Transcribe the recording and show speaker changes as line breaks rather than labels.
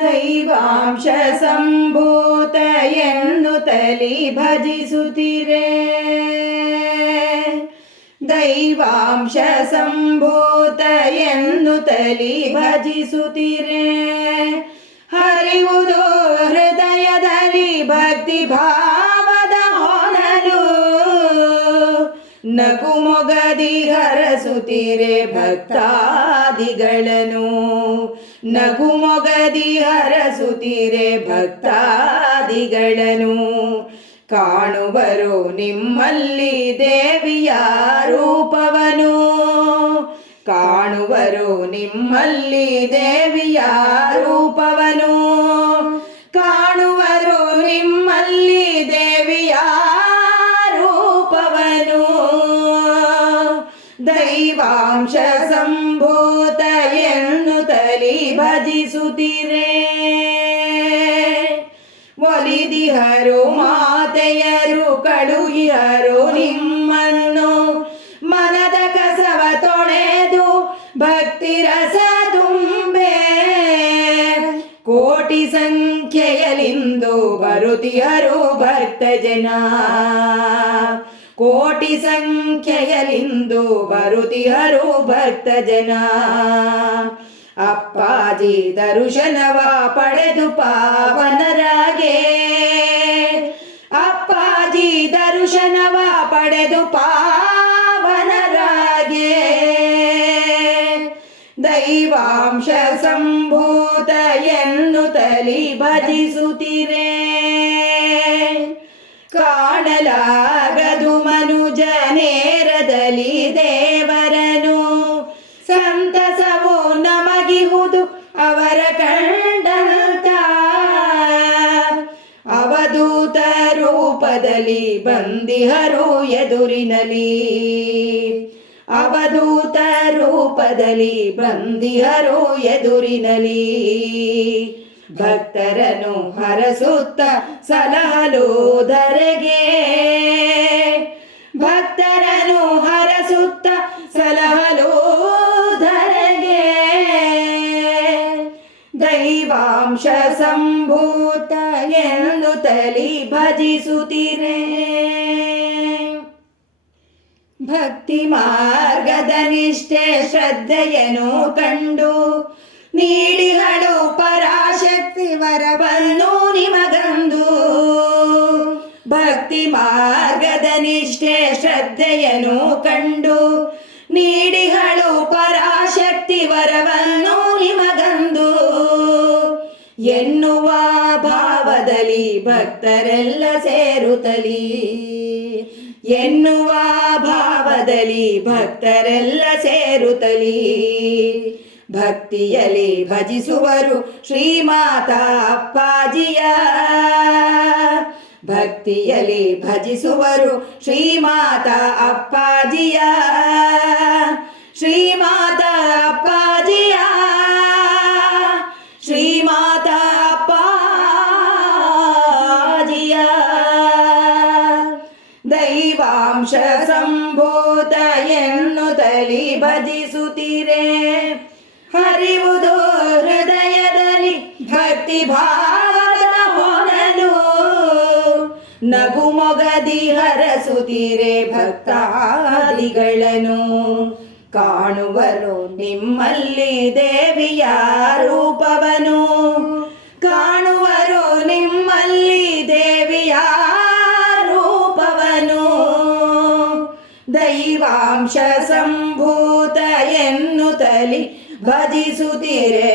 ದೈವಾಂಶ ಸಂಭೂತ ತಲಿ ಭಜಿಸುತ್ತಿರೆ. ದೈವಾಂಶ ಸಂಭೂತ ತಲಿ ಭಜಿಸುತ್ತಿರೆ. ಹರಿವುದು ಹೃದಯದಲ್ಲಿ ಭಕ್ತಿ ಭಾವದ ಹೊನಲು. ನಗು ಮೊಗದಿ ಹರಸುತ್ತಿರೆ ಭಕ್ತಾದಿಗಳನ್ನು. ನಗು ಮೊಗದಿ ಹರಸುತ್ತಿರೆ ಭಕ್ತಾದಿಗಳನು. ಕಾಣುವರು ನಿಮ್ಮಲ್ಲಿ ದೇವಿಯ ರೂಪವನು. ಕಾಣುವರು ನಿಮ್ಮಲ್ಲಿ ದೇವಿಯ ರೂಪವನು. ಕಾಣುವರು ನಿಮ್ಮಲ್ಲಿ ದೇವಿಯ ರೂಪವನು. ದೈವಾಂಶ ಎನ್ನುತ್ತಲಿ ಭಜಿಸುತ್ತಿರೆ ಒಲಿದಿಹರು ಮಾತೆಯರು, ಕಳುಹಿಹರು ನಿಮ್ಮನ್ನು. ಮನದ ಕಸವ ತೊಳೆದು ಭಕ್ತಿ ರಸ ತುಂಬೆ. ಕೋಟಿ ಸಂಖ್ಯೆಯಲ್ಲಿಂದು ಬರುತಿಯರು ಭಕ್ತ ಜನ. ಕೋಟಿ ಸಂಖ್ಯೆಯಲ್ಲಿಂದು ಬರುತಿಯರು ಭಕ್ತ ಜನ. ಅಪ್ಪಾಜಿ ದರುಶನವ ಪಡೆದು ಪಾವನರಾಗೆ. ಅಪ್ಪಾಜಿ ದರುಶನವ ಪಡೆದು ಪಾವನರಾಗೆ. ದೈವಾಂಶ ಸಂಭೂತ ತಲಿ ಭಜಿಸುತ್ತಿರೆ. ಕಾಣಲಾಗದು ಮನುಜ ನೇರದಲ್ಲಿ ಅವರ ಕಂಡಂತ ಅವಧೂತ ರೂಪದಲ್ಲಿ ಬಂದಿಹರು ಎದುರಿನಲಿ. ಅವಧೂತ ರೂಪದಲ್ಲಿ ಬಂದಿಹರು ಎದುರಿನಲಿ. ಭಕ್ತರನು ಹರಸುತ್ತ ಸಲಹಲು ಧರೆಗೆ ಭಕ್ತರನು ದೈವಾಂಶ ಸಂಭೂತ ಎಂದು ತಲಿ ಭಜಿಸುತ್ತಿರೆ. ಭಕ್ತಿ ಮಾರ್ಗದ ನಿಷ್ಠೆ ಶ್ರದ್ಧೆಯನ್ನು ಕಂಡು ನೀಡಿಹಳು ಪರಾಶಕ್ತಿ ವರವನ್ನು ನಿಮಗಂದು. ಭಕ್ತಿ ಮಾರ್ಗದ ನಿಷ್ಠೆ ಶ್ರದ್ಧೆಯನ್ನು ಕಂಡು ನೀಡಿಹಳು ಪರಾಶಕ್ತಿ ವರವನ್ನು ನಿಮಗಂದು. ಎನ್ನುವ ಭಾವದಲ್ಲಿ ಭಕ್ತರೆಲ್ಲ ಸೇರುತ್ತಲಿ. ಎನ್ನುವ ಭಾವದಲ್ಲಿ ಭಕ್ತರೆಲ್ಲ ಸೇರುತ್ತಲಿ. ಭಕ್ತಿಯಲ್ಲಿ ಭಜಿಸುವರು ಶ್ರೀಮಾತಾ ಅಪ್ಪಾಜಿಯ. ಭಕ್ತಿಯಲ್ಲಿ ಭಜಿಸುವರು ಶ್ರೀಮಾತಾ ಅಪ್ಪಾಜಿಯ. ದೈವಾಂಶ ಸಂಭೂತ ಎನ್ನುತ್ತಲಿ ಭಜಿಸುತ್ತಿರೆ. ಹರಿವುದು ಹೃದಯದಲ್ಲಿ ಭಕ್ತಿ ಭಾವದ ಹೊರಲು ನಗು ಮೊಗದಿ ಹರಸುತ್ತಿರೆ ಭಕ್ತಾದಿಗಳನ್ನು. ಕಾಣುವರು ನಿಮ್ಮಲ್ಲಿ ದೇವಿಯ ರೂಪವನು. ದೈವಾಂಶ ಸಂಭೂತ ಎನ್ನುತ್ತಲಿ ಭಜಿಸುತ್ತಿರೆ